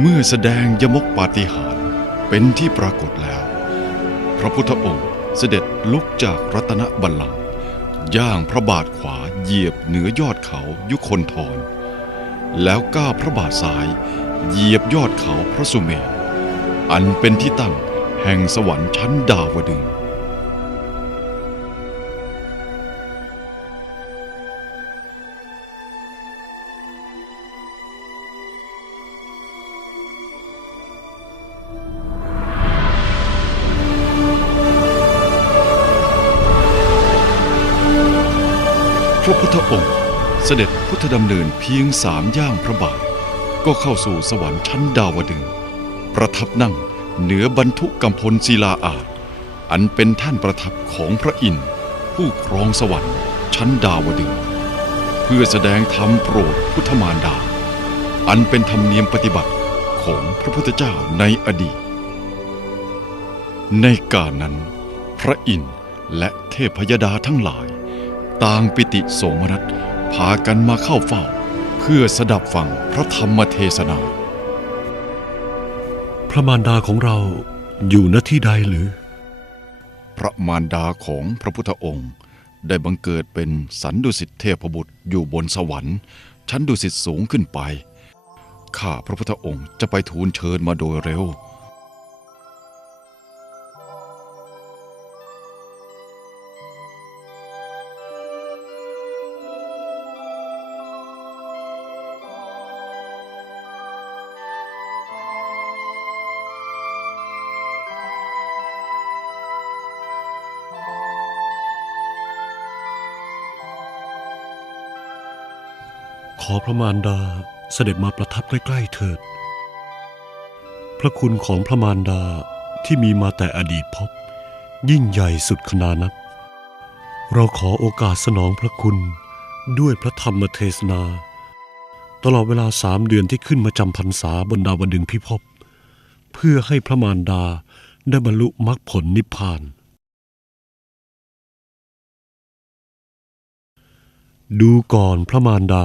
เมื่อแสดงยมกปาฏิหาริย์เป็นที่ปรากฏแล้ว พระพุทธองค์เสด็จลุกจากรัตนบัลลังก์ย่างพระบาทขวาเหยียบเหนือยอดเขายุคนทรแล้วก้าวพระบาทซ้ายเหยียบยอดเขาพระสุเมรุอันเป็นที่ตั้งแห่งสวรรค์ชั้นดาวดึง พระพุทธองค์ เสด็จพุทธดำเนินเพียงสามย่างพระบาท ก็เข้าสู่สวรรค์ชั้นดาวดึงประทับนั่งเหนือบรรทุกกำพลศิลาอาจอันเป็นท่านประทับของพระอินทร์ผู้ครองสวรรค์ชั้นดาวดึงเพื่อแสดงธรรมโปรดพุทธมารดา อันเป็นธรรมเนียมปฏิบัติของพระพุทธเจ้าในอดีต ในการนั้น พระอินทร์และเทพยดาทั้งหลาย ต่างปิติโสมนัสพากันมาเข้าเฝ้า เพื่อสดับฟังพระธรรมเทศนา พระมารดาของเราอยู่ณที่ใดหรือ พระมารดาของพระพุทธองค์ได้บังเกิดเป็นสันดุสิตเทพบุตรอยู่บนสวรรค์ ชั้นดุสิตสูงขึ้นไป ข้าพระพุทธองค์จะไปทูลเชิญมาโดยเร็ว อพระมารดาเสด็จมาประทับใกล้ๆเถิด พระคุณของพระมารดาที่มีมาแต่อดีตพบ ยิ่งใหญ่สุดขนานับ เราขอโอกาสสนองพระคุณด้วยพระธรรมเทศนา ตลอดเวลาสามเดือนที่ขึ้นมาจำพรรษาบนดาวดึงพิภพ เพื่อให้พระมารดาได้บรรลุมรรคผลนิพพาน ดูก่อนพระมารดา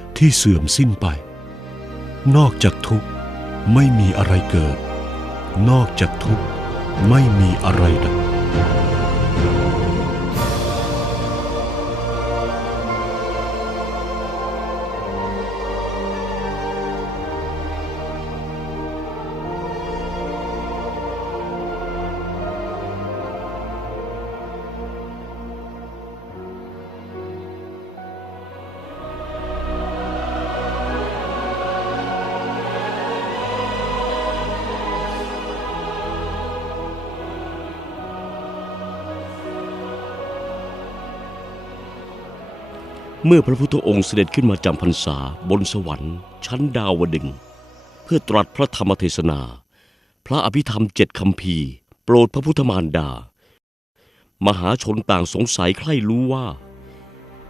ที่เสื่อมสิ้นไป นอกจากทุกข์ไม่มีอะไรเกิด นอกจากทุกข์ไม่มีอะไรดับ เมื่อพระพุทธองค์เสด็จขึ้นมาจำพรรษาบนสวรรค์ ชั้นดาวดึง เพื่อตรัสพระธรรมเทศนา พระอภิธรรมเจ็ดคำพีโปรดพระพุทธมารดา มหาชนต่างสงสัยใคร่รู้ว่า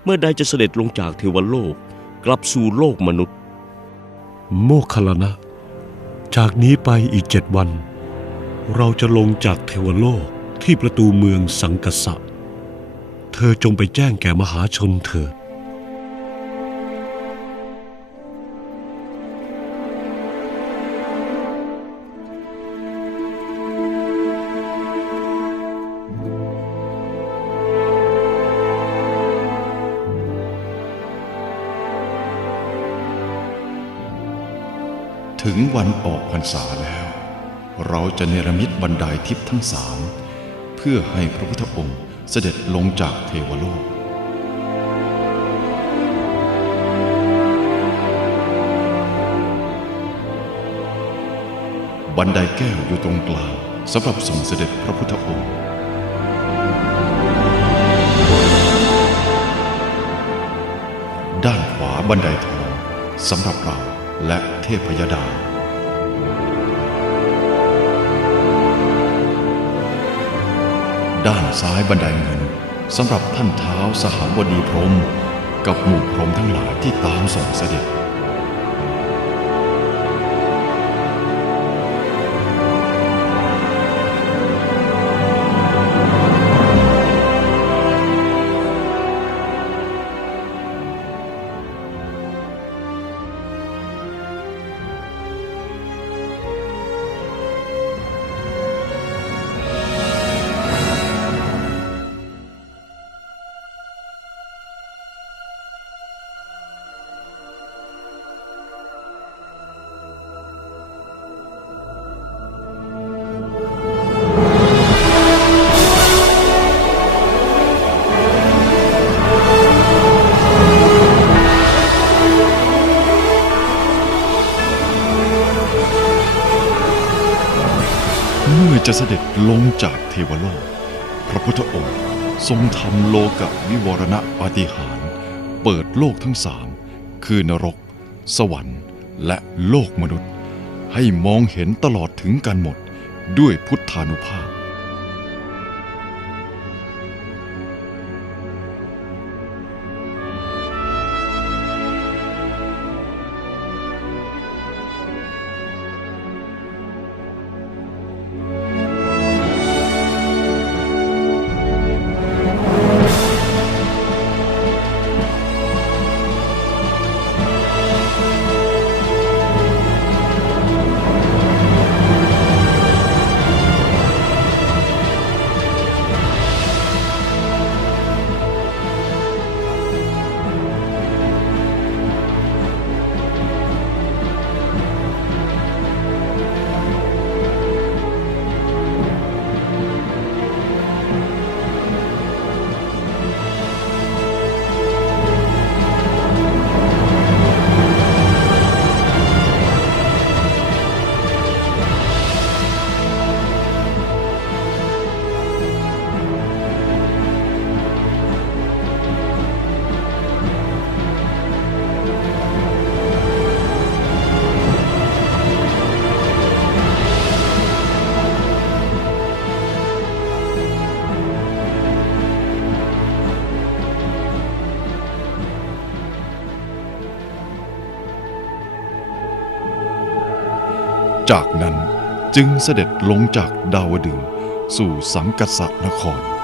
เมื่อใดจะเสด็จลงจากเทวโลกกลับสู่โลกมนุษย์ โมคคลนะ จากนี้ไปอีกเจ็ดวัน เราจะลงจากเทวโลกที่ประตูเมืองสังกสะเธอจงไปแจ้งแก่มหาชนเถิด ถึงวันออกพรรษาแล้ว เราจะเนรมิตบันไดทิพย์ทั้งสามเพื่อให้พระพุทธองค์เสด็จลงจากเทวโลกบันไดแก้วอยู่ตรงกลางสำหรับส่งเสด็จพระพุทธองค์ ด้านขวาบันไดทองสำหรับเรา และเทพยดา ด้านซ้ายบันไดเงินสำหรับท่านเท้าสหบดีพรม กับหมู่พรมทั้งหลายที่ตามส่งเสด็จ เมื่อจะเสด็จลงจากเทวโลก พระพุทธองค์ทรงทำโลกวิวรณปาฏิหาร เปิดโลกทั้งสามคือนรก สวรรค์ และโลกมนุษย์ ให้มองเห็นตลอดถึงกันหมดด้วยพุทธานุภาพ จากนั้นจึงเสด็จลงจากดาวดึงสู่สังกัสสนคร